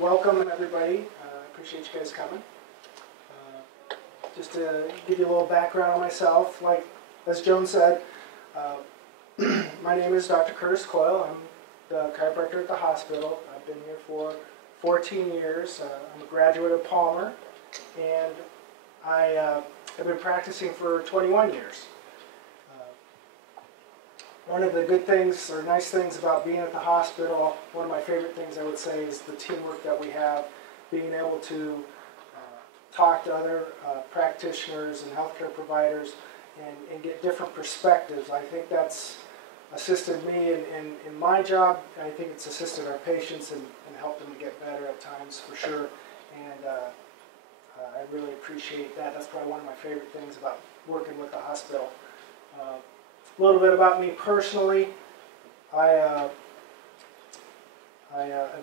Welcome everybody. I appreciate you guys coming. Just to give you a little background on myself, like as Joan said, my name is Dr. Curtis Coyle. I'm the chiropractor at the hospital. I've been here for 14 years. I'm a graduate of Palmer, and I have been practicing for 21 years. One of the good things or nice things about being at the hospital, one of my favorite things I would say is the teamwork that we have, being able to talk to other practitioners and healthcare providers and get different perspectives. I think that's assisted me in my job, and I think it's assisted our patients and helped them to get better at times for sure. And I really appreciate that. That's probably one of my favorite things about working with the hospital. A little bit about me personally. I've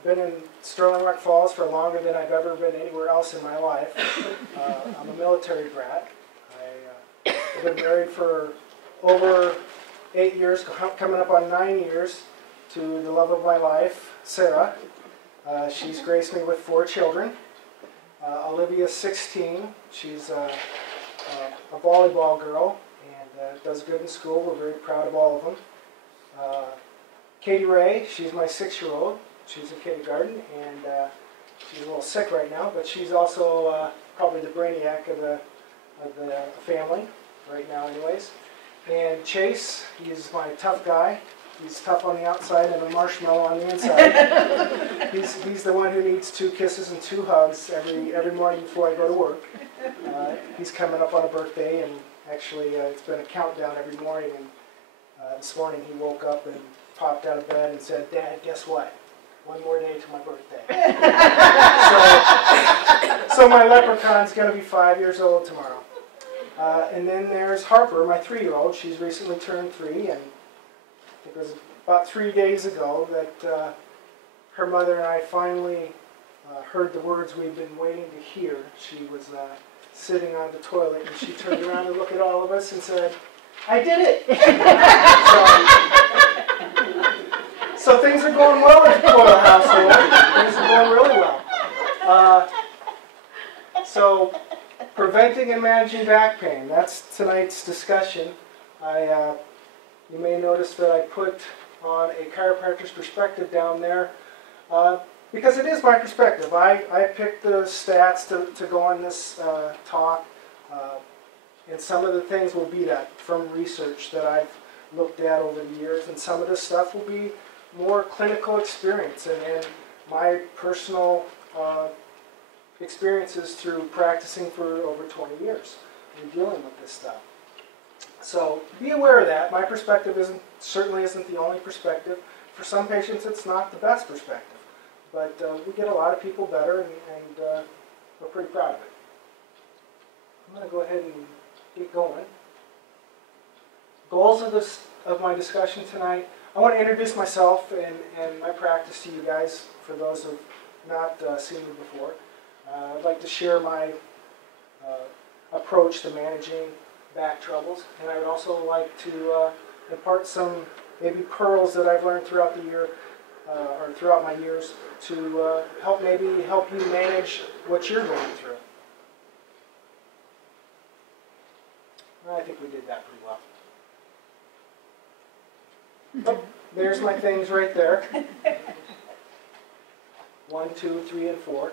been in Sterling Rock Falls for longer than I've ever been anywhere else in my life. I'm a military brat. I've been married for over 8 years, coming up on 9 years, to the love of my life, Sarah. She's graced me with 4 children. Olivia's 16. She's a volleyball girl. Does good in school. We're very proud of all of them. Katie Ray, she's my 6-year-old. She's in kindergarten, and she's a little sick right now, but she's also probably the brainiac of the family right now anyways. And Chase, he's my tough guy. He's tough on the outside and a marshmallow on the inside. He's the one who needs 2 kisses and 2 hugs every morning before I go to work. He's coming up on a birthday, and actually, it's been a countdown every morning, and this morning he woke up and popped out of bed and said, "Dad, guess what? One more day to my birthday." so my leprechaun's going to be 5 years old tomorrow. And then there's Harper, my 3-year-old. She's recently turned 3, and I think it was about 3 days ago that her mother and I finally heard the words we've been waiting to hear. She was sitting on the toilet, and she turned around and looked at all of us and said, "I did it!" so things are going well in the Coyle household. Things are going really well. So preventing and managing back pain, that's tonight's discussion. You may notice that I put on a chiropractor's perspective down there, because it is my perspective. I picked the stats to go on this talk, and some of the things will be that from research that I've looked at over the years, and some of the stuff will be more clinical experience and my personal experiences through practicing for over 20 years and dealing with this stuff. So be aware of that. My perspective certainly isn't the only perspective. For some patients, it's not the best perspective. But we get a lot of people better, and we're pretty proud of it. I'm going to go ahead and get going. Goals of my discussion tonight. I want to introduce myself and my practice to you guys, for those who have not seen me before. I'd like to share my approach to managing back troubles, and I would also like to impart some maybe pearls that I've learned throughout the year, or throughout my years, to help you manage what you're going through. I think we did that pretty well. Oh, there's my things right there. 1, 2, 3, and 4.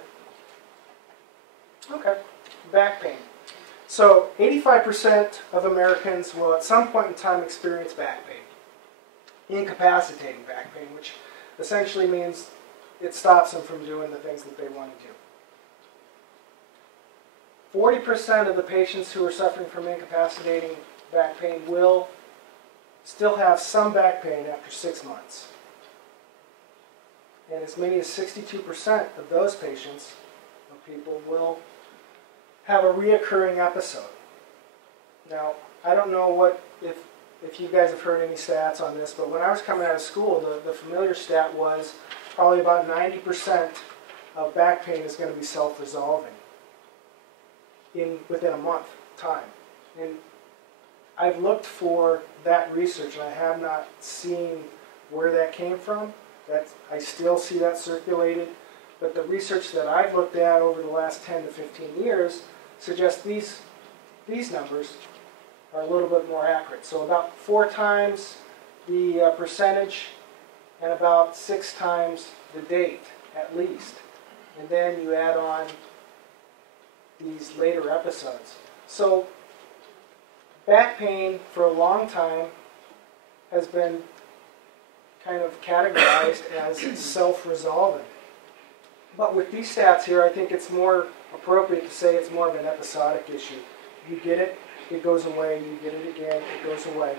Okay, back pain. So 85% of Americans will at some point in time experience back pain. Incapacitating back pain, which essentially means it stops them from doing the things that they want to do. 40% of the patients who are suffering from incapacitating back pain will still have some back pain after 6 months. And as many as 62% of those patients, of people, will have a reoccurring episode. Now, I don't know if you guys have heard any stats on this, but when I was coming out of school, the familiar stat was probably about 90% of back pain is going to be self-resolving within a month time. And I've looked for that research, and I have not seen where that came from. I still see that circulated. but the research that I've looked at over the last 10 to 15 years suggests these numbers are a little bit more accurate. So about 4 times the percentage and about 6 times the date at least. And then you add on these later episodes. So back pain for a long time has been kind of categorized as self-resolving. But with these stats here, I think it's more appropriate to say it's more of an episodic issue. You get it, it goes away. You get it again, it goes away.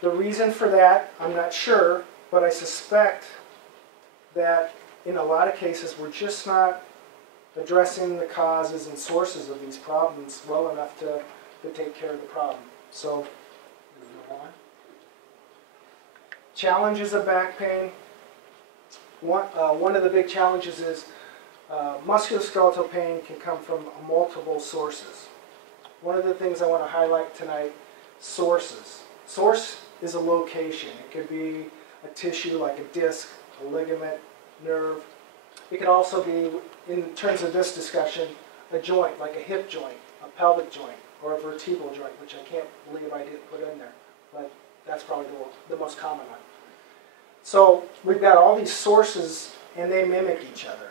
The reason for that, I'm not sure, but I suspect that in a lot of cases we're just not addressing the causes and sources of these problems well enough to take care of the problem. So, move on. Challenges of back pain. One of the big challenges is musculoskeletal pain can come from multiple sources. One of the things I want to highlight tonight, sources. Source is a location. It could be a tissue like a disc, a ligament, nerve. It could also be, in terms of this discussion, a joint, like a hip joint, a pelvic joint, or a vertebral joint, which I can't believe I didn't put in there, but that's probably the most common one. So we've got all these sources, and they mimic each other.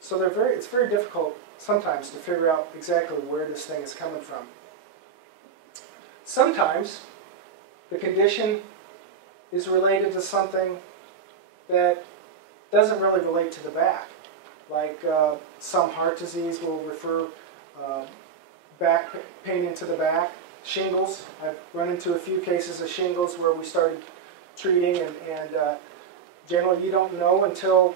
So it's very difficult sometimes to figure out exactly where this thing is coming from. Sometimes the condition is related to something that doesn't really relate to the back. Like some heart disease will refer back pain into the back. Shingles, I've run into a few cases of shingles where we started treating, and generally you don't know until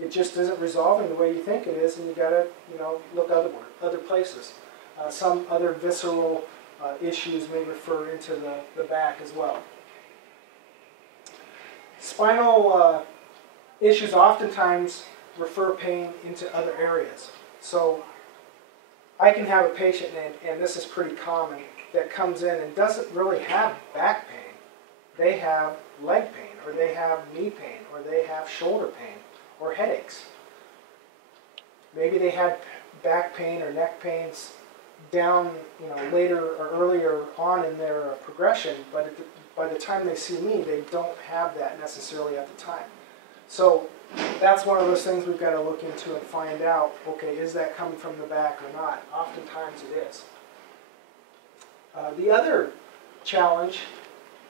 it just isn't resolving the way you think it is, and you got to look other places. Some other visceral issues may refer into the back as well. Spinal issues oftentimes refer pain into other areas. So I can have a patient, and this is pretty common, that comes in and doesn't really have back pain. They have leg pain, or they have knee pain, or they have shoulder pain, or headaches. Maybe they had back pain or neck pains down later or earlier on in their progression, but by the time they see me, they don't have that necessarily at the time. So that's one of those things we've got to look into and find out, okay, is that coming from the back or not? Oftentimes it is. The other challenge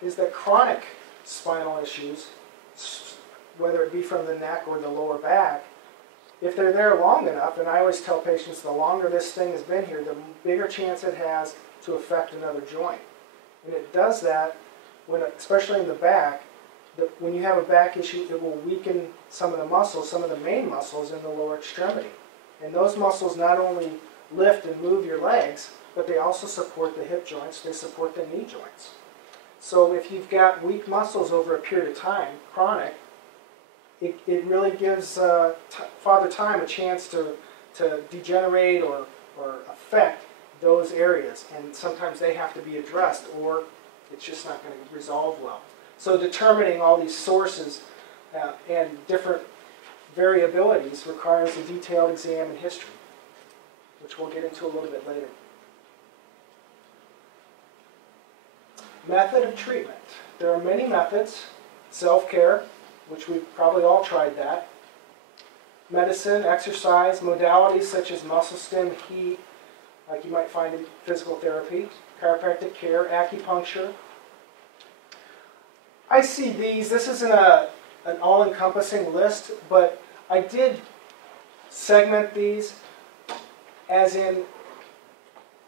is that chronic spinal issues, whether it be from the neck or the lower back, if they're there long enough, and I always tell patients the longer this thing has been here, the bigger chance it has to affect another joint. And it does that, especially in the back, when you have a back issue, it will weaken some of the muscles, some of the main muscles in the lower extremity. And those muscles not only lift and move your legs, but they also support the hip joints, they support the knee joints. So if you've got weak muscles over a period of time, chronic, it really gives Father Time a chance to degenerate or affect those areas. And sometimes they have to be addressed, or it's just not going to resolve well. So determining all these sources and different variabilities requires a detailed exam and history, which we'll get into a little bit later. Method of treatment. There are many methods. Self-care, which we've probably all tried that. Medicine, exercise, modalities such as muscle stim, heat, like you might find in physical therapy, chiropractic care, acupuncture. I see these, this isn't an all-encompassing list, but I did segment these as in,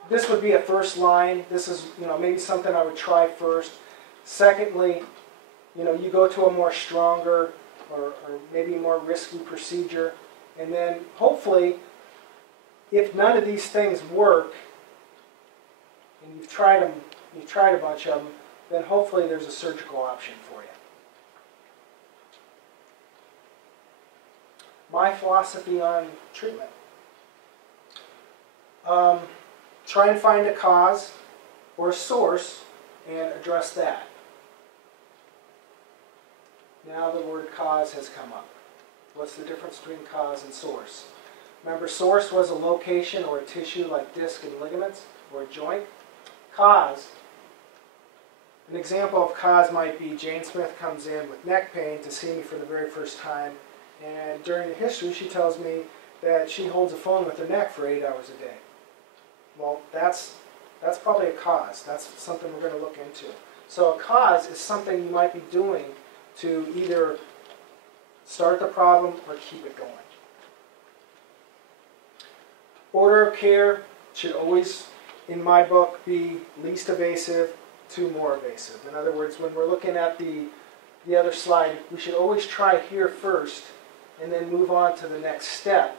this would be a first line. This is, maybe something I would try first. Secondly, you go to a more stronger or maybe more risky procedure. And then hopefully, if none of these things work, and you've tried a bunch of them, then hopefully there's a surgical option for you. My philosophy on treatment. Try and find a cause or a source and address that. Now the word cause has come up. What's the difference between cause and source? Remember, source was a location or a tissue like disc and ligaments or a joint. Cause, an example of cause might be Jane Smith comes in with neck pain to see me for the very first time, and during the history she tells me that she holds a phone with her neck for 8 hours a day. Well, that's probably a cause. That's something we're going to look into. So a cause is something you might be doing to either start the problem or keep it going. Order of care should always, in my book, be least invasive to more invasive. In other words, when we're looking at the other slide, we should always try here first and then move on to the next step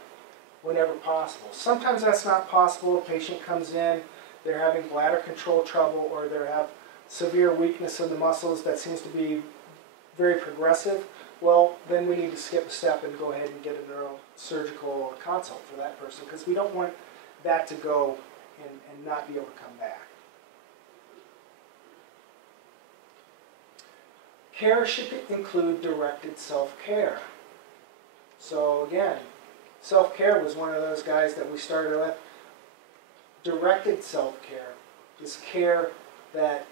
whenever possible. Sometimes that's not possible. A patient comes in, they're having bladder control trouble, or they have severe weakness in the muscles that seems to be very progressive. Well, then we need to skip a step and go ahead and get a neurosurgical consult for that person, because we don't want that to go and not be able to come back. Care should include directed self-care. So again, self-care was one of those guys that we started with. Directed self-care is care that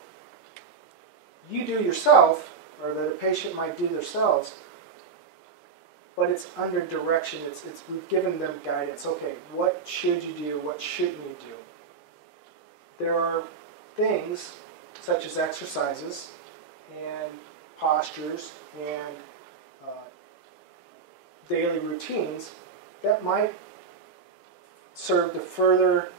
you do yourself, or that a patient might do themselves, but it's under direction. We've given them guidance. Okay, what should you do? What shouldn't you do? There are things such as exercises and postures and daily routines that might serve to further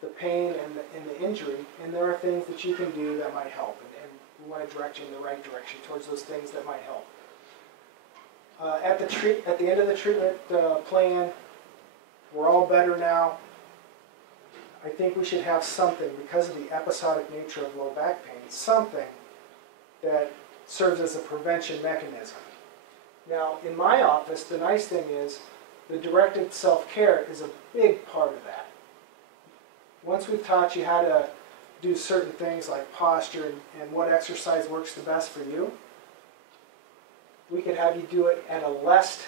the pain and the injury, and there are things that you can do that might help, and we want to direct you in the right direction towards those things that might help. At the end of the treatment plan, we're all better now. I think we should have something, because of the episodic nature of low back pain, something that serves as a prevention mechanism. Now, in my office, the nice thing is the directed self-care is a big part of that. Once we've taught you how to do certain things like posture and what exercise works the best for you, we could have you do it at a less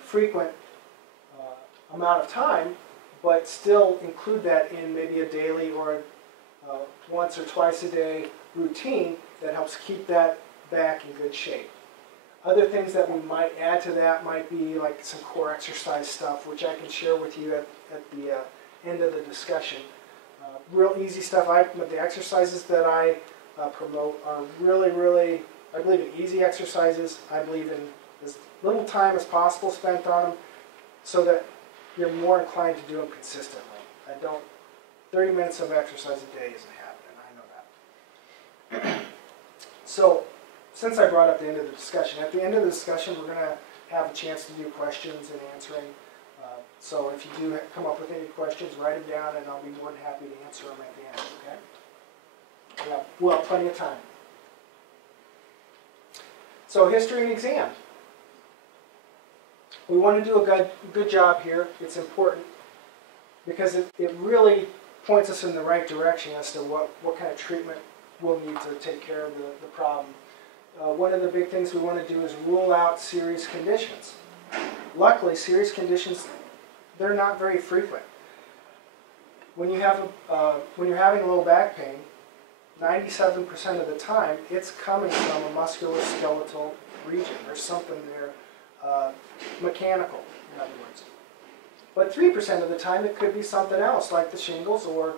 frequent amount of time, but still include that in maybe a daily or once or twice a day routine that helps keep that back in good shape. Other things that we might add to that might be like some core exercise stuff, which I can share with you at the end of the discussion. Real easy stuff. The exercises that I promote are really, I believe in easy exercises. I believe in as little time as possible spent on them so that you're more inclined to do them consistently. 30 minutes of exercise a day isn't happening, I know that. So, since I brought up the end of the discussion, at the end of the discussion we're going to have a chance to do questions and answering. So if you do come up with any questions, write them down and I'll be more than happy to answer them at the end, okay? We'll have plenty of time. So history and exam. We want to do a good job here. It's important because it really points us in the right direction as to what kind of treatment we'll need to take care of the problem. One of the big things we want to do is rule out serious conditions. Luckily, serious conditions, they're not very frequent. When you're having low back pain, 97% of the time, it's coming from a musculoskeletal region. There's something there, mechanical, in other words. But 3% of the time, it could be something else, like the shingles or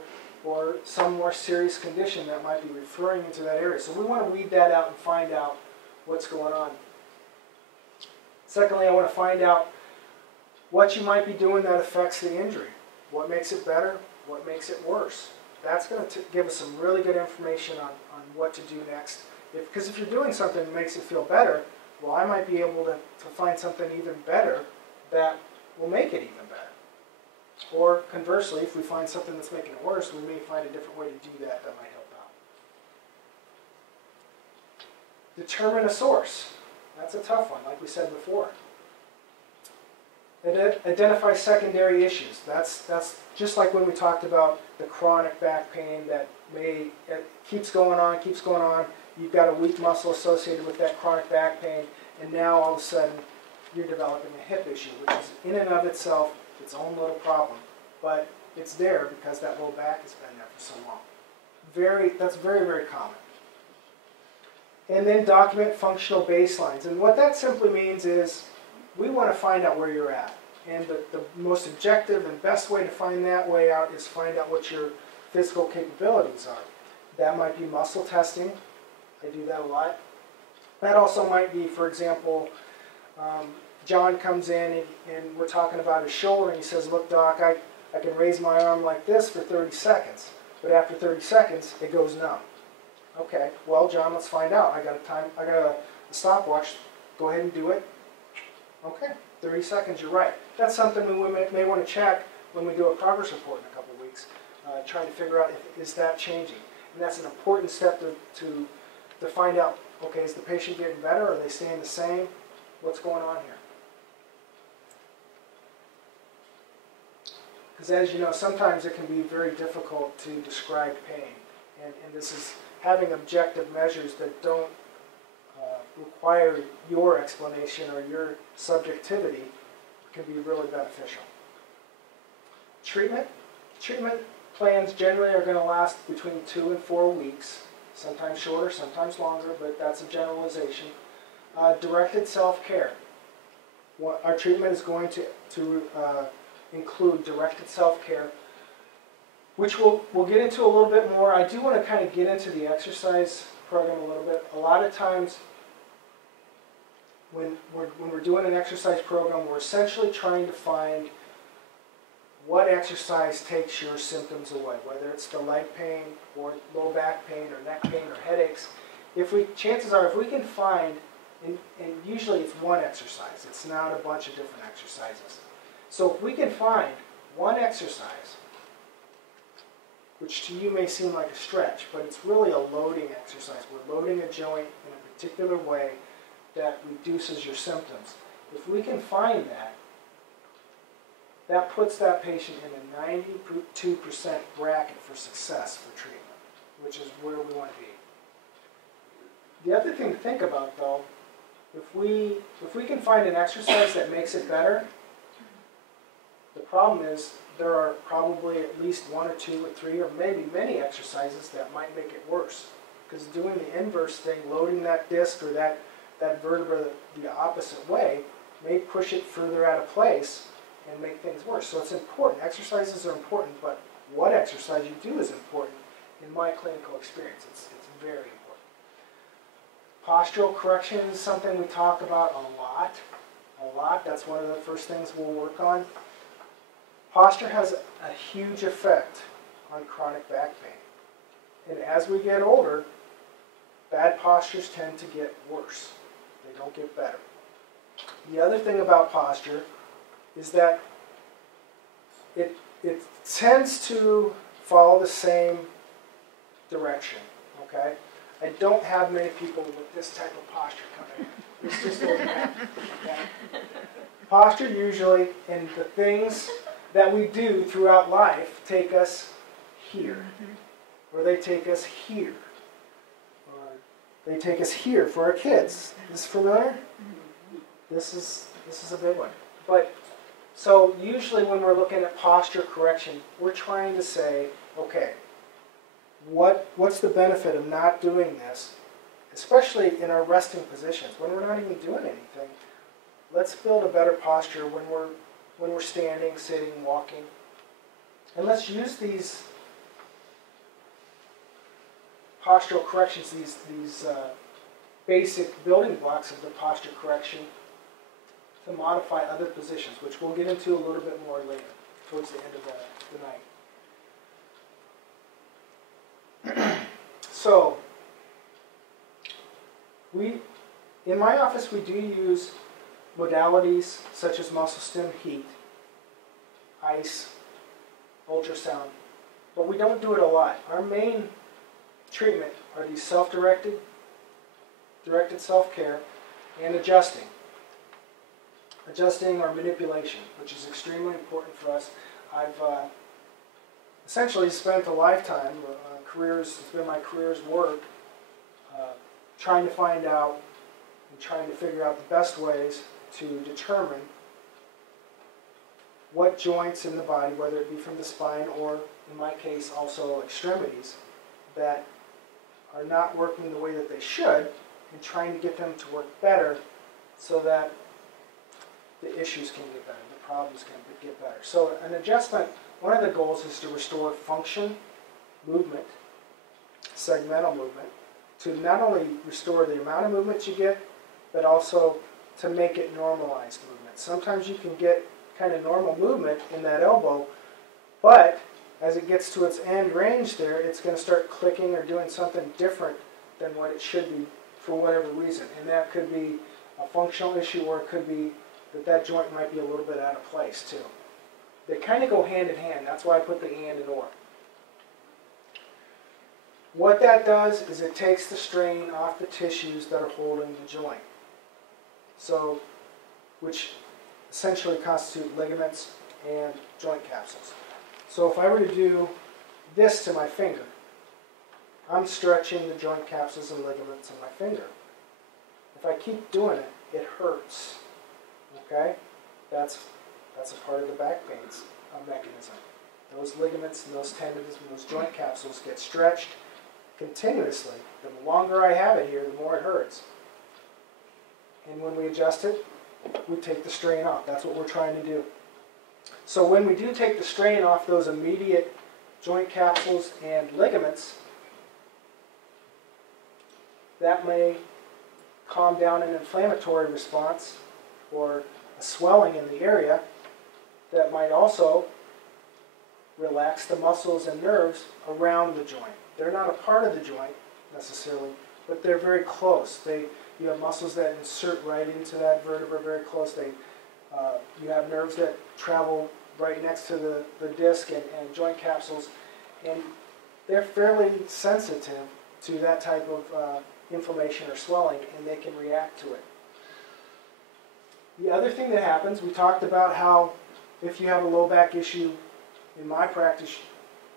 some more serious condition that might be referring into that area. So we want to weed that out and find out what's going on. Secondly, I want to find out what you might be doing that affects the injury. What makes it better? What makes it worse? That's going to give us some really good information on what to do next. Because if you're doing something that makes it feel better, well, I might be able to find something even better that will make it even better. Or conversely, if we find something that's making it worse, we may find a different way to do that might help out. Determine a source. That's a tough one, like we said before. Identify secondary issues. That's just like when we talked about the chronic back pain that keeps going on. You've got a weak muscle associated with that chronic back pain, and now all of a sudden you're developing a hip issue, which is in and of itself its own little problem, but it's there because that low back has been there for so long. That's very, very common. And then document functional baselines. And what that simply means is we want to find out where you're at. And the most objective and best way to find that way out is find out what your physical capabilities are. That might be muscle testing. I do that a lot. That also might be, for example, John comes in and we're talking about his shoulder and he says, look doc, I can raise my arm like this for 30 seconds. But after 30 seconds, it goes numb. Okay, well, John, let's find out. I got a stopwatch. Go ahead and do it. Okay, 30 seconds, you're right. That's something we may want to check when we do a progress report in a couple of weeks, trying to figure out is that changing. And that's an important step to find out, okay, is the patient getting better? Are they staying the same? What's going on here? Because as you know, sometimes it can be very difficult to describe pain. And this is having objective measures that don't require your explanation or your subjectivity can be really beneficial. Treatment plans generally are going to last between 2 and 4 weeks, sometimes shorter, sometimes longer, but that's a generalization. Directed self-care. Our treatment is going to include directed self-care, which we'll get into a little bit more. I do want to kind of get into the exercise program a little bit. A lot of times when we're doing an exercise program, we're essentially trying to find what exercise takes your symptoms away, whether it's the leg pain or low back pain or neck pain or headaches. Chances are, if we can find, and usually it's one exercise, it's not a bunch of different exercises. So if we can find one exercise, which to you may seem like a stretch, but it's really a loading exercise. We're loading a joint in a particular way that reduces your symptoms. If we can find that, that puts that patient in a 92% bracket for success for treatment, which is where we want to be. The other thing to think about, though, if we can find an exercise that makes it better, the problem is there are probably at least 1 or 2 or 3 or maybe many exercises that might make it worse. Because doing the inverse thing, loading that disc or that vertebra the opposite way, may push it further out of place and make things worse. So it's important. Exercises are important, but what exercise you do is important in my clinical experience. It's very important. Postural correction is something we talk about a lot. That's one of the first things we'll work on. Posture has a huge effect on chronic back pain. And as we get older, bad postures tend to get worse. They don't get better. The other thing about posture is that it tends to follow the same direction, okay? I don't have many people with this type of posture coming in. This just doesn't happen, okay? Posture usually, and the things that we do throughout life take us here, or they take us here, or they take us here for our kids. Is this familiar? This is a big one. But so usually when we're looking at posture correction, we're trying to say, okay, what's the benefit of not doing this, especially in our resting positions when we're not even doing anything? Let's build a better posture when we're standing, sitting, walking. And let's use these postural corrections, these basic building blocks of the posture correction to modify other positions, which we'll get into a little bit more later, towards the end of the night. So, in my office we do use modalities such as muscle stim, heat, ice, ultrasound, but we don't do it a lot. Our main treatment are these self-directed, directed self-care, and adjusting. Adjusting or manipulation, which is extremely important for us. I've essentially spent a lifetime, it's been my career's work, trying to find out and trying to figure out the best ways to determine what joints in the body, whether it be from the spine or, in my case, also extremities, that are not working the way that they should, and trying to get them to work better so that the issues can get better, the problems can get better. So an adjustment, one of the goals is to restore function, movement, segmental movement, to not only restore the amount of movement you get, but also to make it normalized movement. Sometimes you can get kind of normal movement in that elbow, but as it gets to its end range there, it's going to start clicking or doing something different than what it should be for whatever reason. And that could be a functional issue, or it could be that that joint might be a little bit out of place too. They kind of go hand in hand. That's why I put the and and or. What that does is it takes the strain off the tissues that are holding the joint. So, which essentially constitute ligaments and joint capsules. So if I were to do this to my finger, I'm stretching the joint capsules and ligaments in my finger. If I keep doing it, it hurts. Okay? That's a part of the back pain's mechanism. Those ligaments and those tendons and those joint capsules get stretched continuously. The longer I have it here, the more it hurts. And when we adjust it, we take the strain off. That's what we're trying to do. So when we do take the strain off those immediate joint capsules and ligaments, that may calm down an inflammatory response or a swelling in the area that might also relax the muscles and nerves around the joint. They're not a part of the joint necessarily, but they're very close. You have muscles that insert right into that vertebra very close. You have nerves that travel right next to the disc and joint capsules, and they're fairly sensitive to that type of inflammation or swelling, and they can react to it. The other thing that happens, we talked about how if you have a low back issue, in my practice,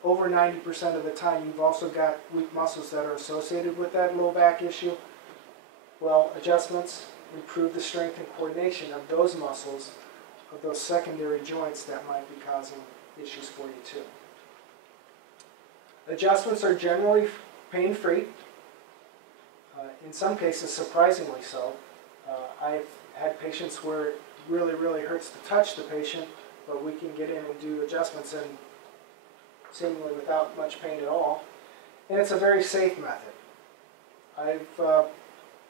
over 90% of the time you've also got weak muscles that are associated with that low back issue. Well, adjustments improve the strength and coordination of those muscles, of those secondary joints that might be causing issues for you too. Adjustments are generally pain-free, in some cases surprisingly so. I've had patients where it really, really hurts to touch the patient, but we can get in and do adjustments and seemingly without much pain at all. And it's a very safe method. I've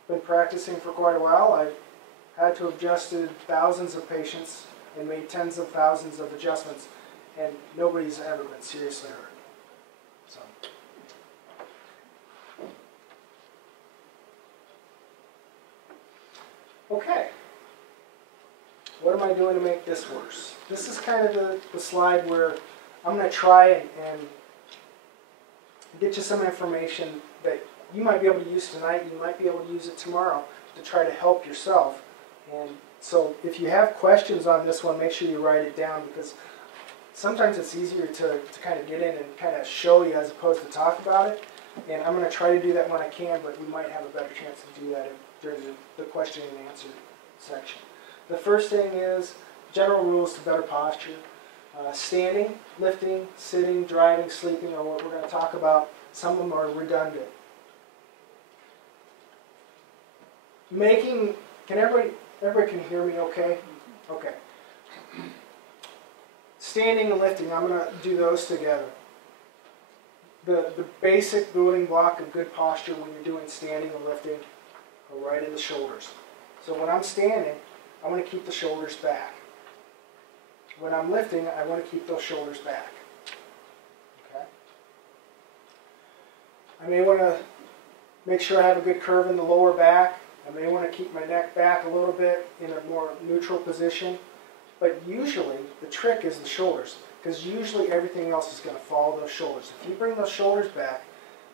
been practicing for quite a while. I've had to have adjusted thousands of patients and made tens of thousands of adjustments, and nobody's ever been seriously hurt. So. Okay. What am I doing to make this worse? This is kind of the slide where I'm going to try and get you some information that you might be able to use tonight, you might be able to use it tomorrow to try to help yourself. And so if you have questions on this one, make sure you write it down, because sometimes it's easier to kind of get in and kind of show you as opposed to talk about it. And I'm going to try to do that when I can, but we might have a better chance to do that during the question and answer section. The first thing is general rules to better posture. Standing, lifting, sitting, driving, sleeping are what we're going to talk about. Some of them are redundant. Can everybody can hear me okay? Okay. Standing and lifting, I'm going to do those together. The basic building block of good posture when you're doing standing and lifting are right in the shoulders. So when I'm standing, I want to keep the shoulders back. When I'm lifting, I want to keep those shoulders back. Okay? I may want to make sure I have a good curve in the lower back. I may want to keep my neck back a little bit in a more neutral position. But usually, the trick is the shoulders, because usually everything else is going to follow those shoulders. If you bring those shoulders back,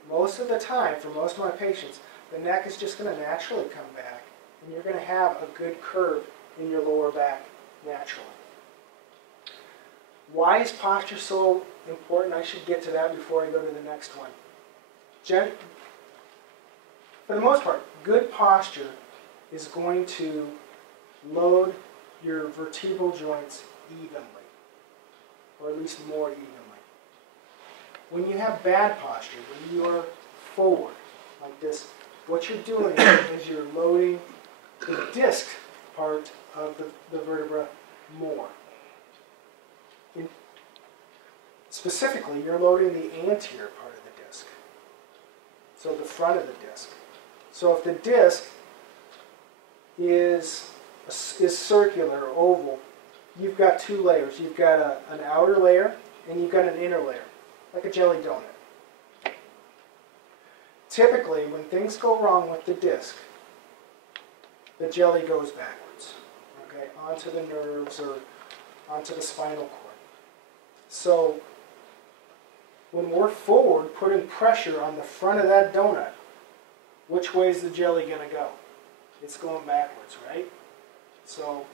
most of the time, for most of my patients, the neck is just going to naturally come back, and you're going to have a good curve in your lower back naturally. Why is posture so important? I should get to that before I go to the next one. For the most part, good posture is going to load your vertebral joints evenly, or at least more evenly. When you have bad posture, when you are forward like this, what you're doing is you're loading the disc part of the vertebra more. Specifically, you're loading the anterior part of the disc, so the front of the disc. So if the disc is circular or oval, you've got two layers. You've got an outer layer and you've got an inner layer, like a jelly donut. Typically, when things go wrong with the disc, the jelly goes backwards, okay, onto the nerves or onto the spinal cord. So when we're forward, putting pressure on the front of that donut, which way is the jelly going to go? It's going backwards, right? So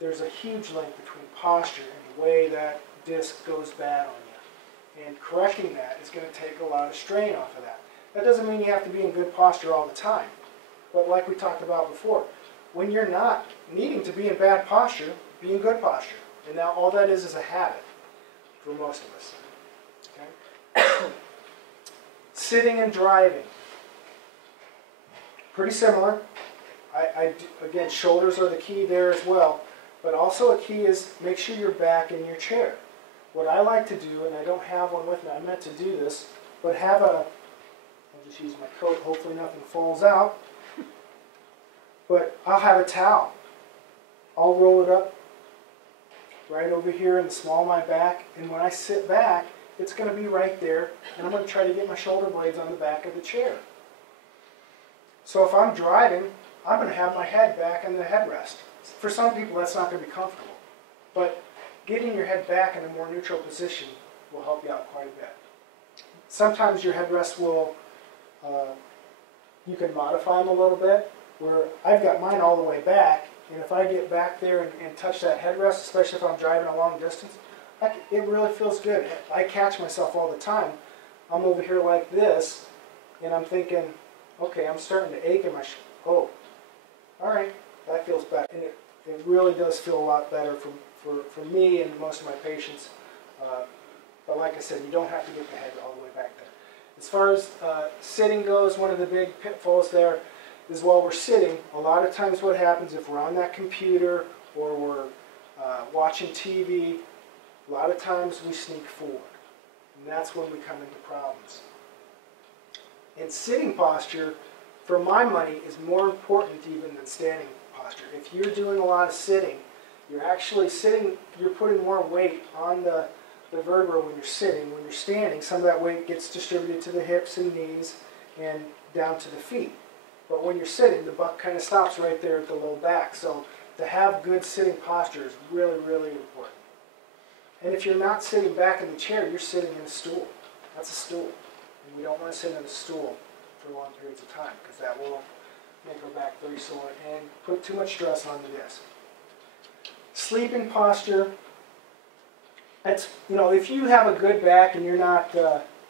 there's a huge link between posture and the way that disc goes bad on you. And correcting that is going to take a lot of strain off of that. That doesn't mean you have to be in good posture all the time. But like we talked about before, when you're not needing to be in bad posture, be in good posture. And now all that is a habit for most of us. Okay? Sitting and driving. Pretty similar. Again, shoulders are the key there as well. But also a key is make sure you're back in your chair. What I like to do, and I don't have one with me, I meant to do this, but have I'll just use my coat, hopefully nothing falls out. But I'll have a towel. I'll roll it up right over here in the small of my back, and when I sit back, it's going to be right there, and I'm going to try to get my shoulder blades on the back of the chair. So if I'm driving, I'm going to have my head back in the headrest. For some people, that's not going to be comfortable. But getting your head back in a more neutral position will help you out quite a bit. Sometimes your headrest will, you can modify them a little bit, where I've got mine all the way back, and if I get back there and touch that headrest, especially if I'm driving a long distance, it really feels good. I catch myself all the time. I'm over here like this, and I'm thinking, okay, I'm starting to ache in my oh, all right, that feels better. And it really does feel a lot better for me and most of my patients. But like I said, you don't have to get the head all the way back there. As far as sitting goes, one of the big pitfalls there is while we're sitting, a lot of times what happens if we're on that computer or we're watching TV, a lot of times we sneak forward. And that's when we come into problems. And sitting posture, for my money, is more important even than standing posture. If you're doing a lot of sitting, you're actually sitting, you're putting more weight on the vertebra when you're sitting. When you're standing, some of that weight gets distributed to the hips and knees and down to the feet. But when you're sitting, the buck kind of stops right there at the low back. So to have good sitting posture is really, really important. And if you're not sitting back in the chair, you're sitting in a stool. That's a stool. And we don't want to sit in a stool for long periods of time because that will make our back very sore and put too much stress on the disc. Sleeping posture. It's, if you have a good back and you're not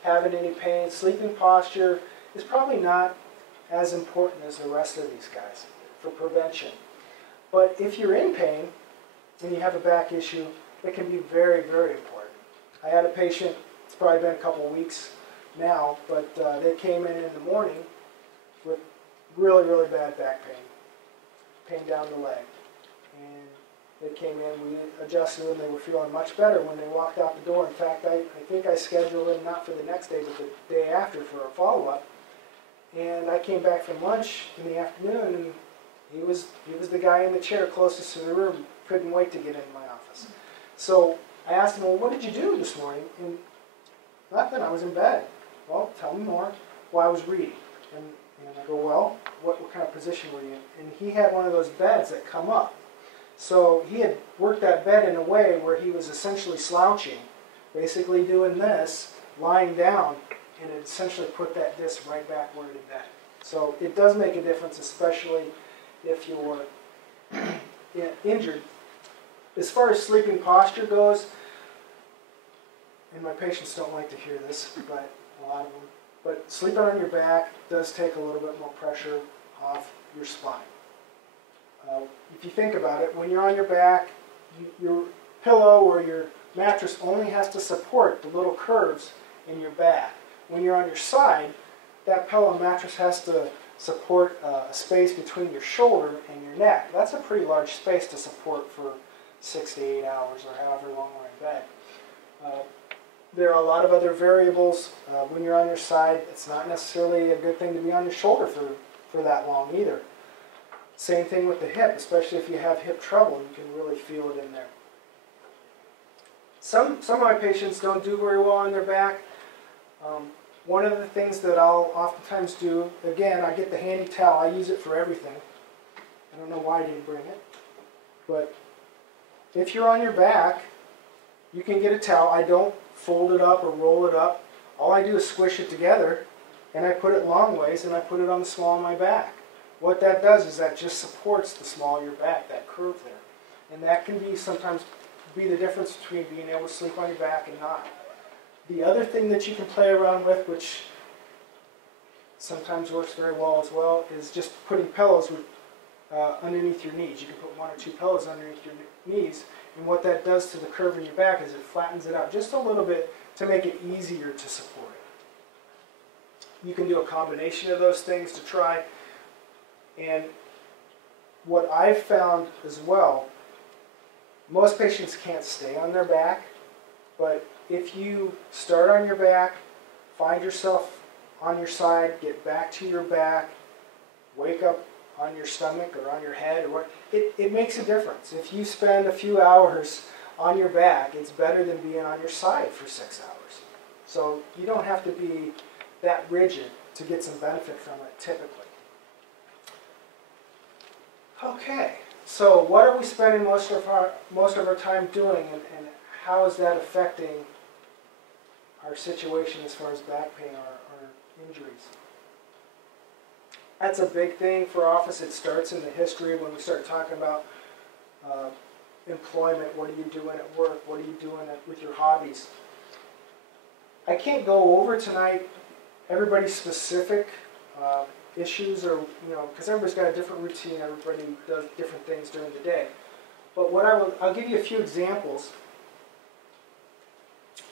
having any pain, sleeping posture is probably not as important as the rest of these guys for prevention. But if you're in pain and you have a back issue, it can be very, very important. I had a patient, it's probably been a couple of weeks now, but they came in the morning with really, really bad back pain down the leg. And they came in, we adjusted them, they were feeling much better when they walked out the door. In fact, I think I scheduled them not for the next day, but the day after for a follow-up. And I came back from lunch in the afternoon, and he was the guy in the chair closest to the room. Couldn't wait to get into my office. So I asked him, well, what did you do this morning? And nothing, I was in bed. Well, tell me more. Well, I was reading. And I go, well, what kind of position were you in? And he had one of those beds that come up. So he had worked that bed in a way where he was essentially slouching, basically doing this, lying down, and it essentially put that disc right back where it had been. So it does make a difference, especially if you're injured. As far as sleeping posture goes, and my patients don't like to hear this, but a lot of them, but sleeping on your back does take a little bit more pressure off your spine. If you think about it, when you're on your back, your pillow or your mattress only has to support the little curves in your back. When you're on your side, that pillow and mattress has to support a space between your shoulder and your neck. That's a pretty large space to support for 6 to 8 hours or however long we're in bed. There are a lot of other variables. When you're on your side, it's not necessarily a good thing to be on your shoulder for that long either. Same thing with the hip, especially if you have hip trouble, you can really feel it in there. Some of my patients don't do very well on their back. One of the things that I'll oftentimes do, again, I get the handy towel. I use it for everything. I don't know why I didn't bring it. But if you're on your back, you can get a towel. I don't fold it up or roll it up. All I do is squish it together, and I put it long ways, and I put it on the small of my back. What that does is that just supports the small of your back, that curve there. And that can be sometimes be the difference between being able to sleep on your back and not. The other thing that you can play around with, which sometimes works very well as well, is just putting pillows underneath your knees. You can put 1 or 2 pillows underneath your knees, and what that does to the curve in your back is it flattens it out just a little bit to make it easier to support it. You can do a combination of those things to try, and what I've found as well, most patients can't stay on their back, but if you start on your back, find yourself on your side, get back to your back, wake up on your stomach or on your head, or what, it makes a difference. If you spend a few hours on your back, it's better than being on your side for 6 hours. So you don't have to be that rigid to get some benefit from it typically. Okay, so what are we spending most of our time doing, and how is that affecting our situation as far as back pain or injuries? That's a big thing for office. It starts in the history when we start talking about employment. What are you doing at work? What are you doing with your hobbies? I can't go over tonight everybody's specific issues, or because everybody's got a different routine. Everybody does different things during the day. But what I'll give you a few examples.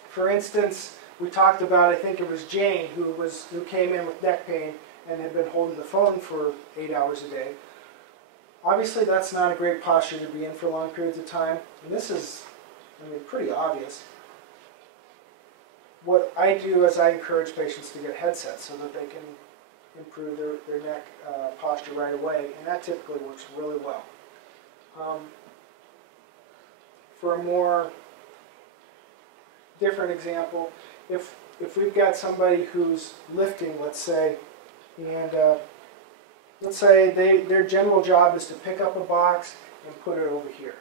For instance, we talked about, I think it was Jane who came in with neck pain and had been holding the phone for 8 hours a day. Obviously, that's not a great posture to be in for long periods of time. And this is, pretty obvious. What I do is I encourage patients to get headsets so that they can improve their neck posture right away, and that typically works really well. For a more different example, if we've got somebody who's lifting, let's say, and let's say their general job is to pick up a box and put it over here.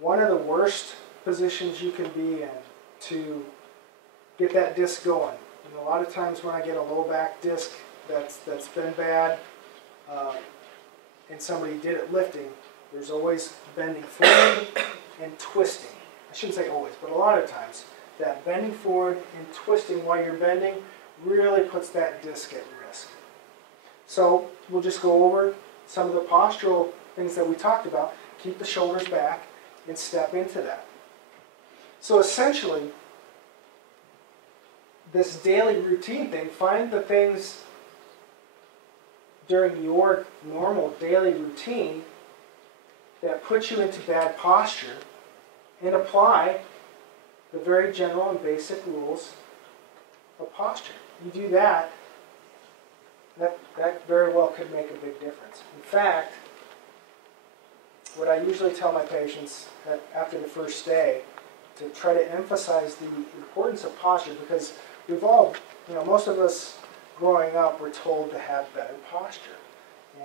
One of the worst positions you can be in to get that disc going. And a lot of times when I get a low back disc that's been bad, and somebody did it lifting, there's always bending forward and twisting. I shouldn't say always, but a lot of times that bending forward and twisting while you're bending really puts that disc at risk. So we'll just go over some of the postural things that we talked about. Keep the shoulders back and step into that. So essentially, this daily routine thing, find the things during your normal daily routine that put you into bad posture, and apply the very general and basic rules of posture. You do that, that very well could make a big difference. In fact, what I usually tell my patients after the first day, to try to emphasize the importance of posture, because we've all, most of us growing up were told to have better posture,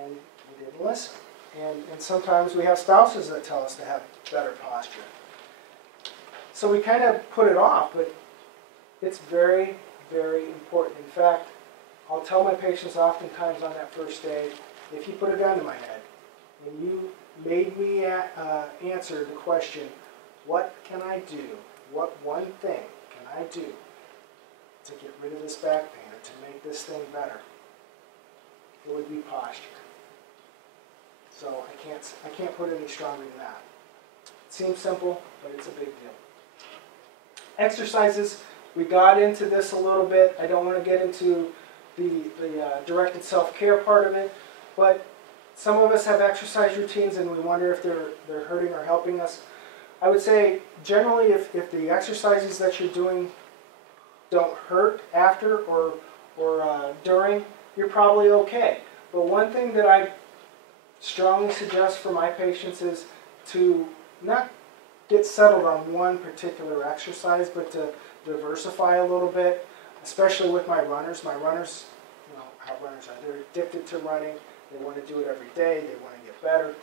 and we didn't listen. And sometimes we have spouses that tell us to have better posture. So we kind of put it off, but it's very, very important. In fact, I'll tell my patients oftentimes on that first day, if you put a gun to my head and you made me answer the question, what can I do? What one thing can I do to get rid of this back pain or to make this thing better? It would be posture. So I can't put it any stronger than that. It seems simple, but it's a big deal. Exercises, we got into this a little bit. I don't want to get into the directed self-care part of it, but some of us have exercise routines and we wonder if they're hurting or helping us. I would say generally if the exercises that you're doing don't hurt after or during, you're probably okay. But one thing that I strongly suggest for my patients is to not get settled on one particular exercise, but to diversify a little bit, especially with my runners. My runners, you know how runners are. They're addicted to running. They want to do it every day. They want to get better.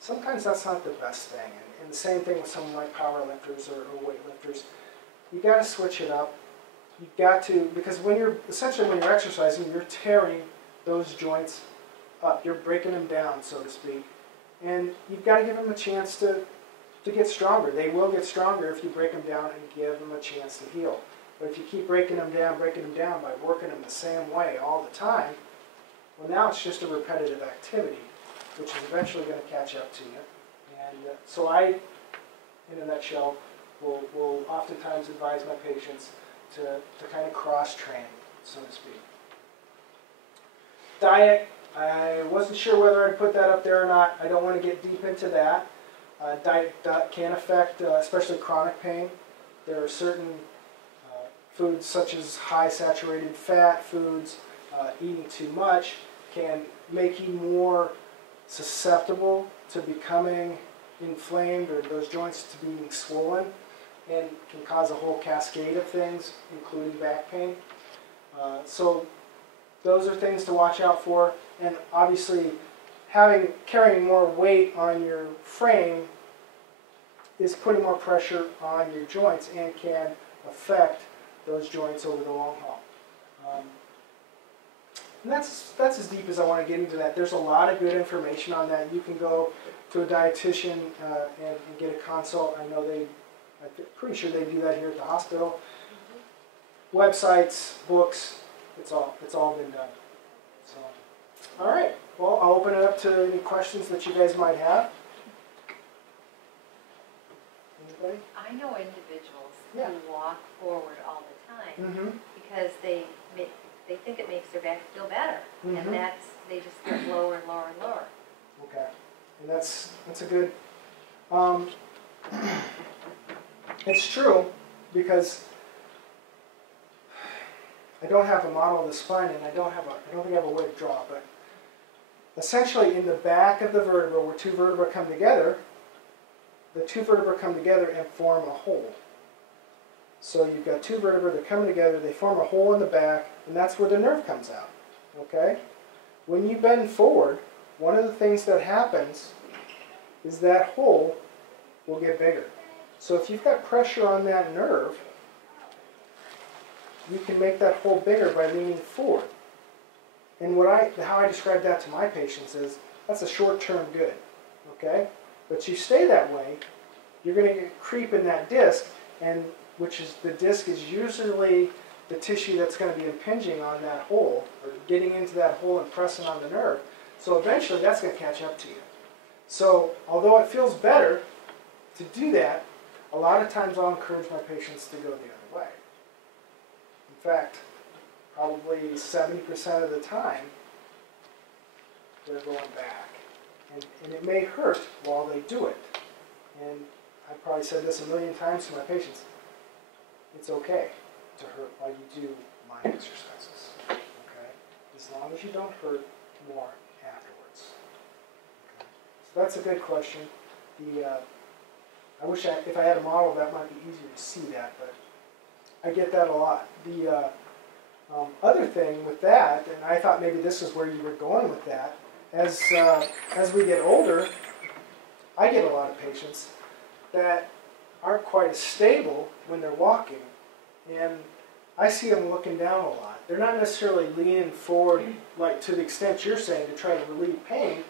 Sometimes that's not the best thing. And the same thing with some of my power lifters or weightlifters. You got to switch it up. You got to, because when you're exercising, you're tearing those joints up. You're breaking them down, so to speak. And you've got to give them a chance to get stronger. They will get stronger if you break them down and give them a chance to heal. But if you keep breaking them down by working them the same way all the time, well, now it's just a repetitive activity, which is eventually going to catch up to you. And so I, in a nutshell, will oftentimes advise my patients to kind of cross-train, so to speak. Diet, I wasn't sure whether I'd put that up there or not. I don't want to get deep into that. Diet can affect, especially chronic pain. There are certain foods such as high saturated fat foods, eating too much can make you more susceptible to becoming inflamed or those joints to being swollen, and can cause a whole cascade of things, including back pain. So those are things to watch out for. And obviously, carrying more weight on your frame is putting more pressure on your joints and can affect those joints over the long haul. And that's as deep as I want to get into that. There's a lot of good information on that. You can go to a dietitian and get a consult. I know I'm pretty sure they do that here at the hospital. Websites, books, it's all been done. So, all right. Well, I'll open it up to any questions that you guys might have. Anybody? I know individuals Yeah. who walk forward all the time because they think it makes their back feel better, and they just get lower and lower and lower. Okay, and that's a good. It's true because I don't have a model of the spine, and I don't think I have a way to draw, but essentially in the back of the vertebra, where two vertebrae come together, the two vertebrae come together and form a hole. So you've got two vertebrae, they're coming together, they form a hole in the back, and that's where the nerve comes out. Okay? When you bend forward, one of the things that happens is that hole will get bigger. So if you've got pressure on that nerve, you can make that hole bigger by leaning forward. And how I describe that to my patients is, that's a short-term good. Okay? But you stay that way, you're going to get creep in that disc, and the disc is usually the tissue that's going to be impinging on that hole, or getting into that hole and pressing on the nerve. So eventually that's going to catch up to you. So although it feels better to do that, a lot of times I'll encourage my patients to go the other way. In fact, probably 70% of the time, they're going back. And it may hurt while they do it. And I've probably said this a million times to my patients. It's okay to hurt while you do my exercises. Okay? As long as you don't hurt more afterwards. Okay? So that's a good question. I wish if I had a model that might be easier to see that, but I get that a lot. The other thing with that, and I thought maybe this is where you were going with that, as we get older, I get a lot of patients that aren't quite as stable when they're walking, and I see them looking down a lot. They're not necessarily leaning forward like to the extent you're saying to try to relieve pain,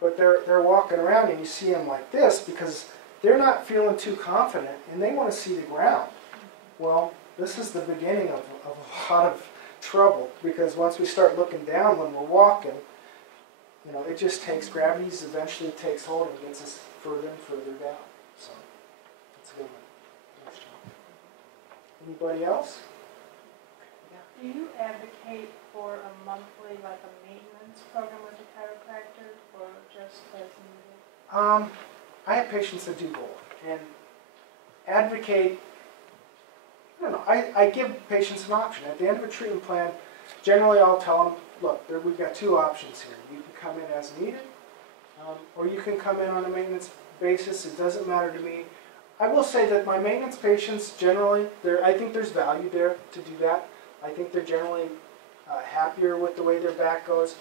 but they're walking around and you see them like this because they're not feeling too confident and they want to see the ground. Well, this is the beginning of a lot of trouble, because once we start looking down when we're walking, you know, it just takes, gravity's eventually takes hold and gets us further and further down. So, that's a good one. Thanks, John. Anybody else? Do you advocate for a monthly, like a maintenance program with a chiropractor, or just as needed? I have patients that do both, and advocate, I don't know, I give patients an option. At the end of a treatment plan, generally I'll tell them, look, we've got two options here. You can come in as needed, or you can come in on a maintenance basis. It doesn't matter to me. I will say that my maintenance patients, generally, I think there's value there to do that. I think they're generally happier with the way their back goes.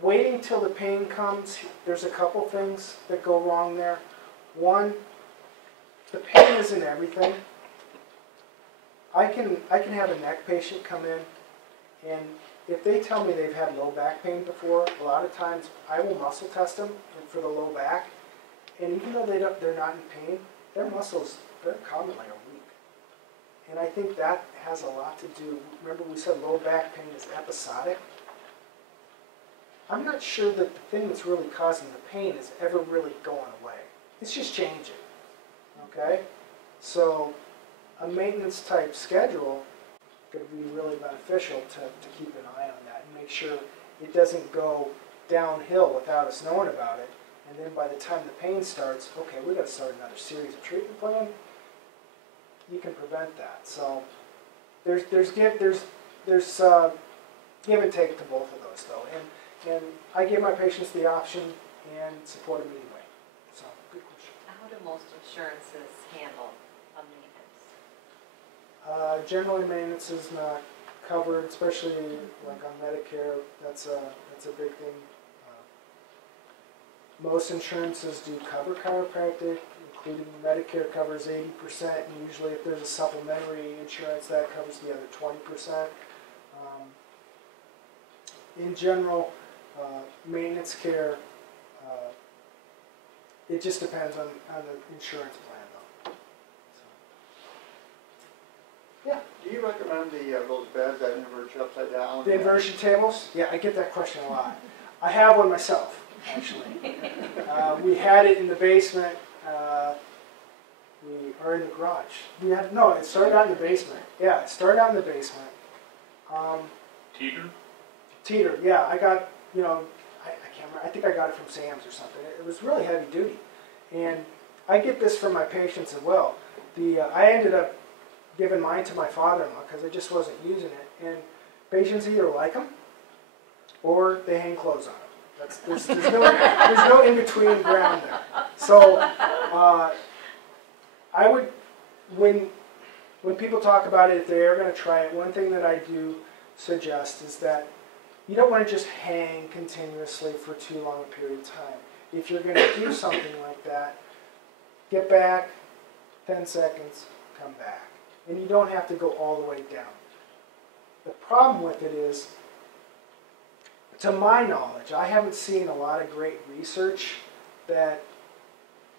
Waiting till the pain comes, there's a couple things that go wrong there. One, the pain isn't everything. I can have a neck patient come in, and if they tell me they've had low back pain before, a lot of times I will muscle test them for the low back, and even though they're not in pain, their muscles, they're commonly are weak. And I think that has a lot to do, remember we said low back pain is episodic? I'm not sure that the thing that's really causing the pain is ever really going away. It's just changing, okay? So a maintenance type schedule could be really beneficial to keep an eye on that and make sure it doesn't go downhill without us knowing about it. And then by the time the pain starts, okay, we've got to start another series of treatment plan. You can prevent that. So there's give and take to both of those though. And I give my patients the option and support them anyway. So, good question. How do most insurances handle a maintenance? Generally, maintenance is not covered, especially like on Medicare. That's a big thing. Most insurances do cover chiropractic, including Medicare covers 80%, and usually if there's a supplementary insurance, that covers the other 20%. In general, maintenance care, it just depends on the insurance plan, though. So. Yeah. Do you recommend those beds that invert you upside down? The inversion tables? Yeah, I get that question a lot. I have one myself, actually. We had it in the basement. Or in the garage. No, it started out in the basement. Yeah, it started out in the basement. Teeter, yeah. I got, I can't remember. I think I got it from Sam's or something. It was really heavy duty. And I get this from my patients as well. I ended up giving mine to my father-in-law because I just wasn't using it. And patients either like them or they hang clothes on them. There's no in-between ground there. So I would, when people talk about it, if they are going to try it, one thing that I do suggest is that you don't want to just hang continuously for too long a period of time. If you're going to do something like that, get back, 10 seconds, come back. And you don't have to go all the way down. The problem with it is, to my knowledge, I haven't seen a lot of great research that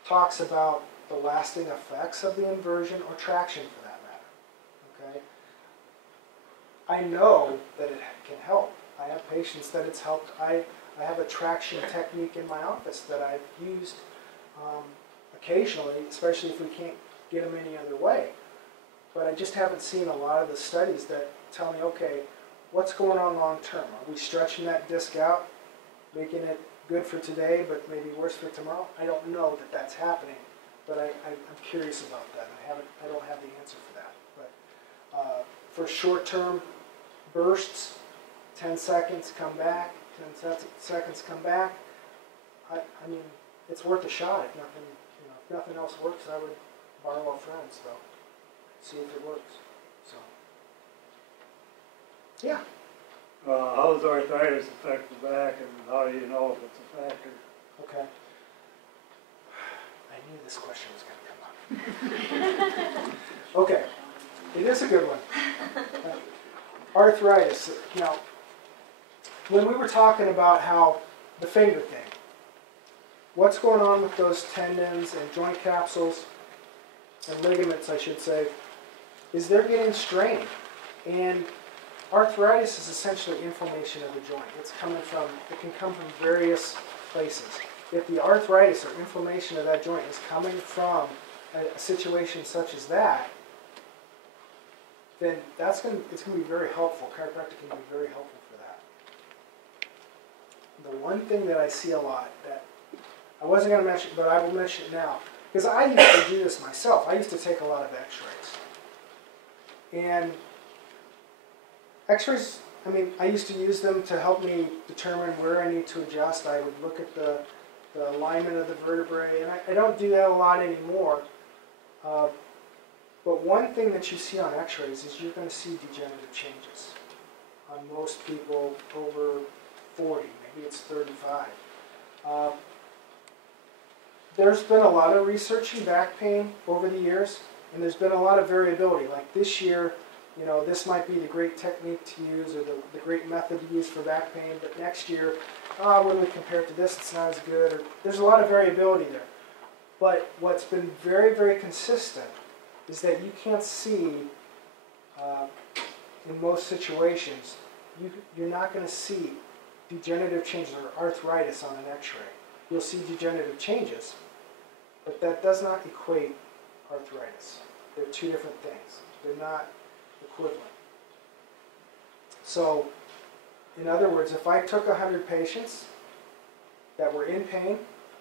talks about the lasting effects of the inversion or traction for that matter. Okay? I know that it can help. I have patients that it's helped. I have a traction technique in my office that I've used occasionally, especially if we can't get them any other way. But I just haven't seen a lot of the studies that tell me, okay, what's going on long term? Are we stretching that disc out, making it good for today, but maybe worse for tomorrow? I don't know that that's happening, but I'm curious about that. I don't have the answer for that. But for short-term bursts, 10 seconds, come back, 10 seconds, come back. I mean, it's worth a shot. If nothing else works, I would borrow a friend's though. See if it works. So, yeah. How does arthritis affect the back, and how do you know if it's a factor? Okay. I knew this question was going to come up. Okay, it is a good one. Arthritis. Now, when we were talking about how the finger thing, what's going on with those tendons and joint capsules and ligaments, I should say, is they're getting strained. And arthritis is essentially inflammation of the joint. It can come from various places. If the arthritis or inflammation of that joint is coming from a situation such as that, then it's going to be very helpful. Chiropractic can be very helpful for that. The one thing that I see a lot that I wasn't going to mention, but I will mention it now, because I used to do this myself. I used to take a lot of x-rays. And x-rays, I mean, I used to use them to help me determine where I need to adjust. I would look at the alignment of the vertebrae, and I don't do that a lot anymore. But one thing that you see on x-rays is you're going to see degenerative changes on most people over 40, maybe it's 35. There's been a lot of research in back pain over the years, and there's been a lot of variability. Like this year, you know, this might be the great technique to use or the great method to use for back pain, but next year, when we compare it to this, it's not as good. Or, there's a lot of variability there. But what's been very, very consistent is that you can't see, in most situations, you're not going to see degenerative changes or arthritis on an x-ray. You'll see degenerative changes, but that does not equate arthritis. They're two different things. They're not equivalent. So, in other words, if I took 100 patients that were in pain,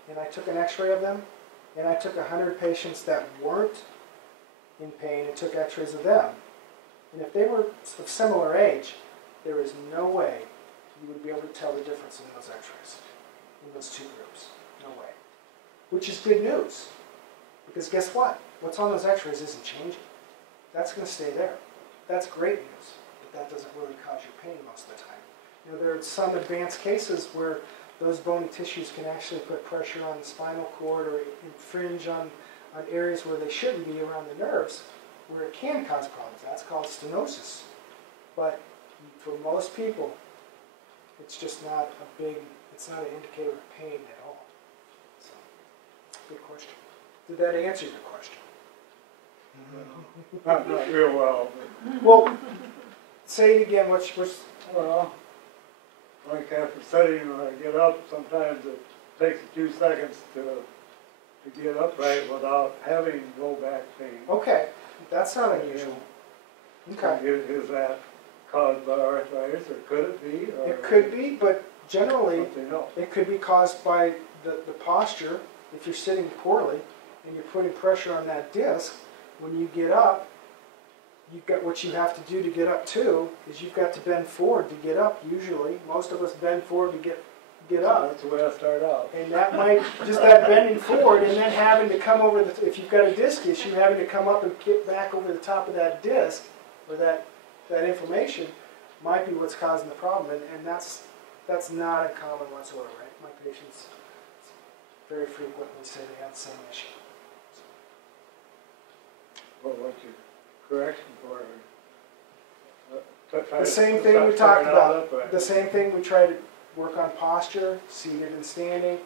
and I took an x-ray of them, and I took 100 patients that weren't in pain and took x-rays of them, and if they were of similar age, there is no way you would be able to tell the difference in those x-rays, in those two groups. No way. Which is good news, because guess what? What's on those x-rays isn't changing. That's going to stay there. That's great news, but that doesn't really cause your pain most of the time. You know, there are some advanced cases where those bony tissues can actually put pressure on the spinal cord or infringe on areas where they shouldn't be around the nerves, where it can cause problems. That's called stenosis. But for most people, it's just not it's not an indicator of pain at all. So, good question. Did that answer your question? Not real well. Well, say it again. Well, like after studying, when I get up, sometimes it takes a few seconds to get upright without having low back pain. Okay, that's not unusual. Okay. Is that caused by arthritis, or could it be? Or it could be, but generally, something else? it could be caused by the posture. If you're sitting poorly and you're putting pressure on that disc, when you get up, you've got what you have to do to get up too, is you've got to bend forward to get up usually. Most of us bend forward to get up. That's the way I start out. And that might, just that bending forward and then having to come over, if you've got a disc issue, having to come up and get back over the top of that disc, or that inflammation, might be what's causing the problem. And that's not uncommon whatsoever, right? My patients very frequently say they have the same issue. What was your correction for it? The same thing we talked about. The same thing we try to work on posture, seated and standing,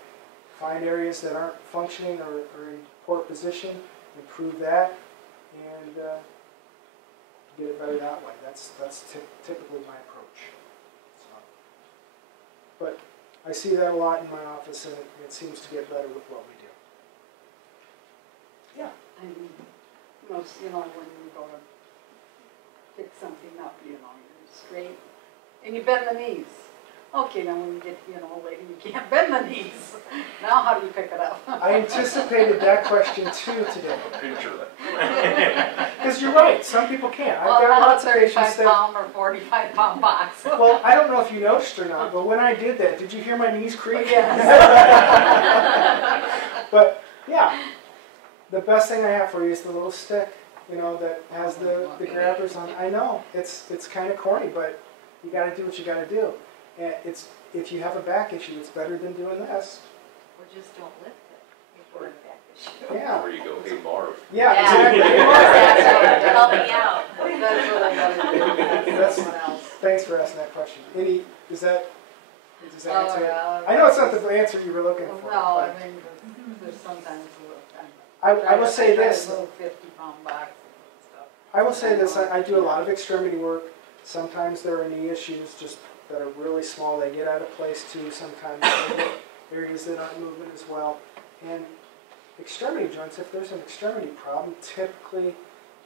find areas that aren't functioning or in poor position, improve that, and get it better that way. That's typically my approach. So, but I see that a lot in my office, and it seems to get better with what we do. Yeah. I mean, most, when you go to pick something up, you're straight, and you bend the knees. Okay, now when you get, lady, you can't bend the knees. Now how do you pick it up? I anticipated that question too today. Picture. Because you're right, some people can't. Well, I've got not lots a of patients 35-pound or 45-pound box. Well, I don't know if you noticed or not, but when I did that, did you hear my knees creak? Yes. But yeah, the best thing I have for you is the little stick, that has the grabbers on. I know it's kind of corny, but you got to do what you got to do. And if you have a back issue, it's better than doing this. Or just don't lift it if you're a back issue. Yeah. Where you go, hey Marv. Yeah, Exactly. exactly. Help me out. That's what I gotta do. That's- Someone else. Thanks for asking that question. Does that Oh, answer it? yeah. I know it's not the answer you were looking for. No, I but mean, there's sometimes a little I will say this. little 50-pound box and stuff. I will say this. I do a lot of extremity work. Sometimes there are knee issues just that are really small. They get out of place too. Sometimes there are areas that aren't moving as well. And extremity joints, if there's an extremity problem, typically,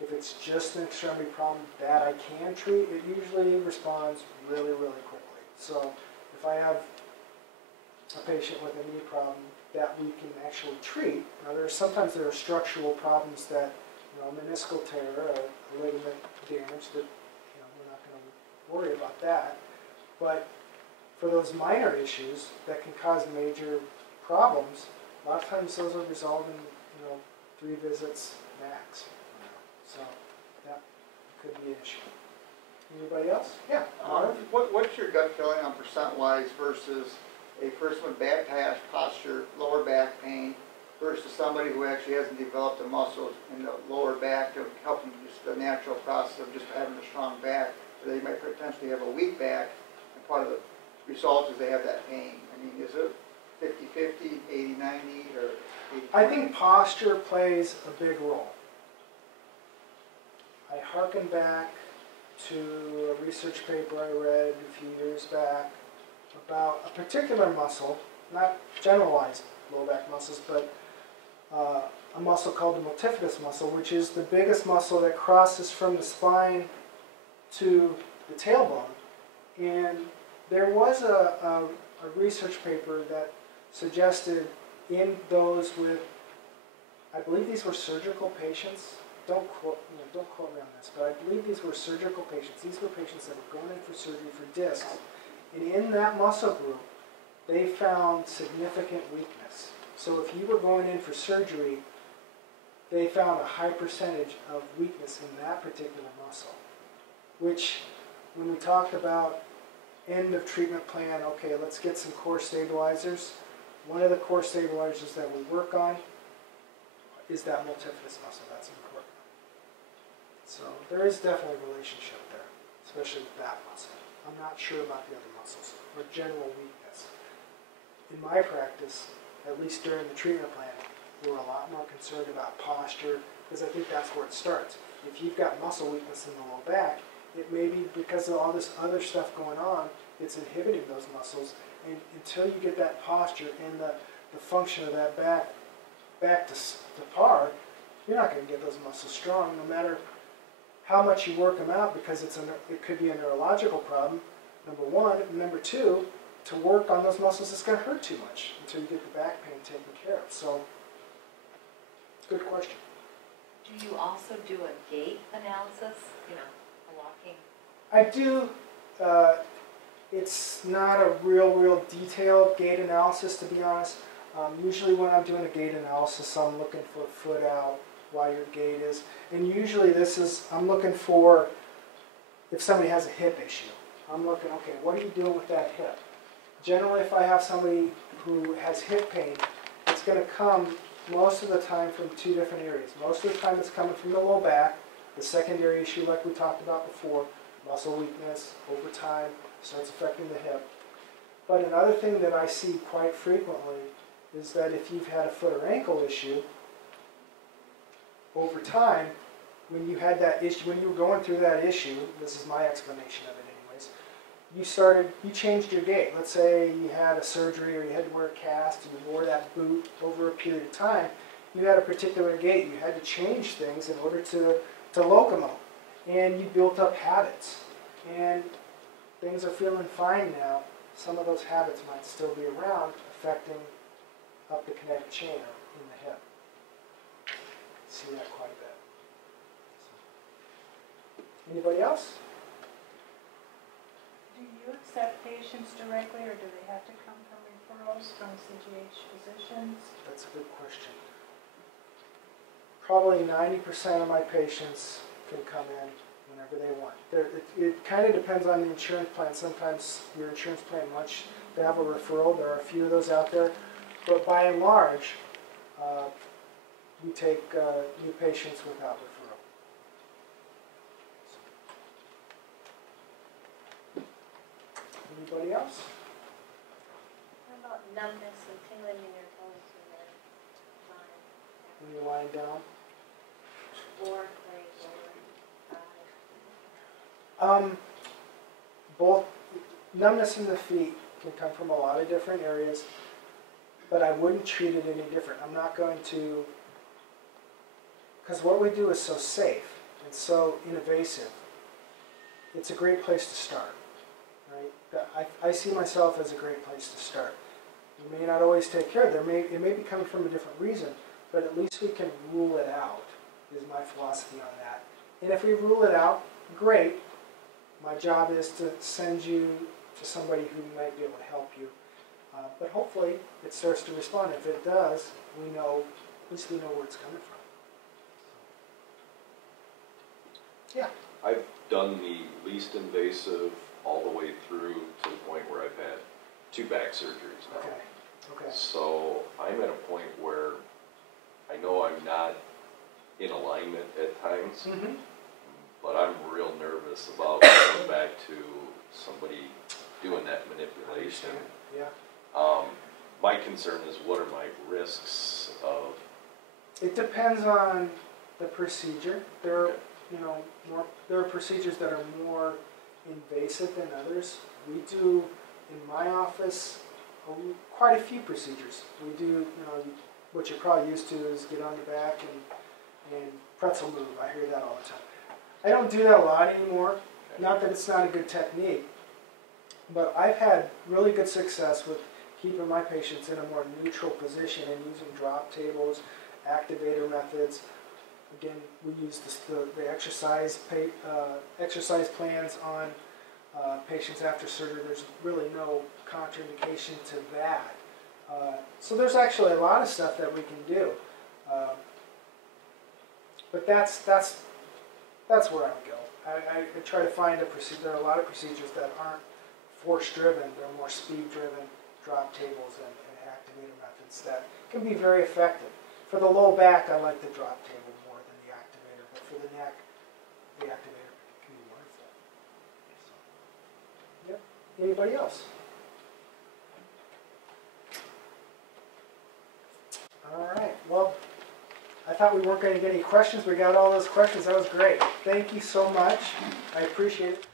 if it's just an extremity problem that I can treat, it usually responds really, really quickly. So if I have a patient with a knee problem that we can actually treat, now sometimes there are structural problems that, meniscal tear, a ligament damage that, we're not going to worry about that. But for those minor issues that can cause major problems, a lot of times those are resolved in, 3 visits max. So that could be an issue. Anybody else? Yeah. What's your gut feeling on percent-wise versus a person with bad posture, lower back pain, versus somebody who actually hasn't developed the muscles in the lower back to help them just the natural process of just having a strong back? They might potentially have a weak back, and part of the result is they have that pain. I mean, is it 50-50, 80-90, or 80-20? I think posture plays a big role. I hearken back to a research paper I read a few years back about a particular muscle, not generalized low back muscles, but a muscle called the multifidus muscle, which is the biggest muscle that crosses from the spine to the tailbone. And there was a research paper that suggested in those with, I believe these were surgical patients. Don't quote me on this, but I believe these were surgical patients. These were patients that were going in for surgery for discs. And in that muscle group, they found significant weakness. So if you were going in for surgery, they found a high percentage of weakness in that particular muscle. Which, when we talked about end of treatment plan, okay, let's get some core stabilizers. One of the core stabilizers that we work on is that multifidus muscle. That's important. So there is definitely a relationship there, especially with that muscle. I'm not sure about the other muscles or general weakness. In my practice, at least during the treatment plan, we're a lot more concerned about posture because I think that's where it starts. If you've got muscle weakness in the low back, it may be because of all this other stuff going on, it's inhibiting those muscles. And until you get that posture and the function of that back to par, you're not going to get those muscles strong no matter how much you work them out, because it could be a neurological problem, number one. And number two, to work on those muscles, it's going to hurt too much until you get the back pain taken care of. So, good question. Do you also do a gait analysis? A walking? I do. It's not a real detailed gait analysis, to be honest. Usually when I'm doing a gait analysis, I'm looking for foot out, why your gait is. And usually I'm looking for if somebody has a hip issue. I'm looking, okay, what are you doing with that hip? Generally, if I have somebody who has hip pain, it's going to come most of the time from 2 different areas. Most of the time it's coming from the low back, the secondary issue like we talked about before, muscle weakness over time starts affecting the hip. But another thing that I see quite frequently is that if you've had a foot or ankle issue, over time, when you had that issue, when you were going through that issue, this is my explanation of it anyways, you changed your gait. Let's say you had a surgery or you had to wear a cast and you wore that boot over a period of time. You had a particular gait. You had to change things in order to locomote. And you built up habits. And things are feeling fine now. Some of those habits might still be around, affecting up the kinetic chain or in the hip. See that quite a bit. Anybody else? Do you accept patients directly, or do they have to come from referrals from CGH physicians? That's a good question. Probably 90% of my patients can come in whenever they want. It kind of depends on the insurance plan. Sometimes your insurance plan wants to have a referral. There are a few of those out there. But by and large, we take new patients without referral. Anybody else? How about numbness and tingling in your toes When you're lying down? or laying over? both numbness in the feet can come from a lot of different areas, but I wouldn't treat it any different. I'm not going to, because what we do is so safe and so innovasive. It's a great place to start, right? I see myself as a great place to start. You may not always take care of it. It may be coming from a different reason, but at least we can rule it out, is my philosophy on that. And if we rule it out, great. My job is to send you to somebody who might be able to help you. But hopefully it starts to respond. If it does, we know, at least we know where it's coming from. Yeah. I've done the least invasive all the way through to the point where I've had 2 back surgeries now. Okay. Okay. So I'm at a point where I know I'm not in alignment at times, Mm-hmm. but I'm real nervous about going back to somebody doing that manipulation. Yeah. My concern is, what are my risks of? It depends on the procedure. There are, Okay. there are procedures that are more invasive than others. We do, in my office, quite a few procedures. We do, what you're probably used to is get on your back and pretzel move. I hear that all the time. I don't do that a lot anymore. Not that it's not a good technique, but I've had really good success with keeping my patients in a more neutral position and using drop tables, activator methods. Again, we use the exercise plans on patients after surgery. There's really no contraindication to that. So there's actually a lot of stuff that we can do. But that's where I would go. I try to find a procedure. There are a lot of procedures that aren't force-driven. They're more speed-driven, drop tables and activator methods that can be very effective. For the low back, I like the drop table more than the activator, but for the neck, the activator can be wonderful. So, yep. Anybody else? All right. Well, I thought we weren't going to get any questions. We got all those questions. That was great. Thank you so much. I appreciate it.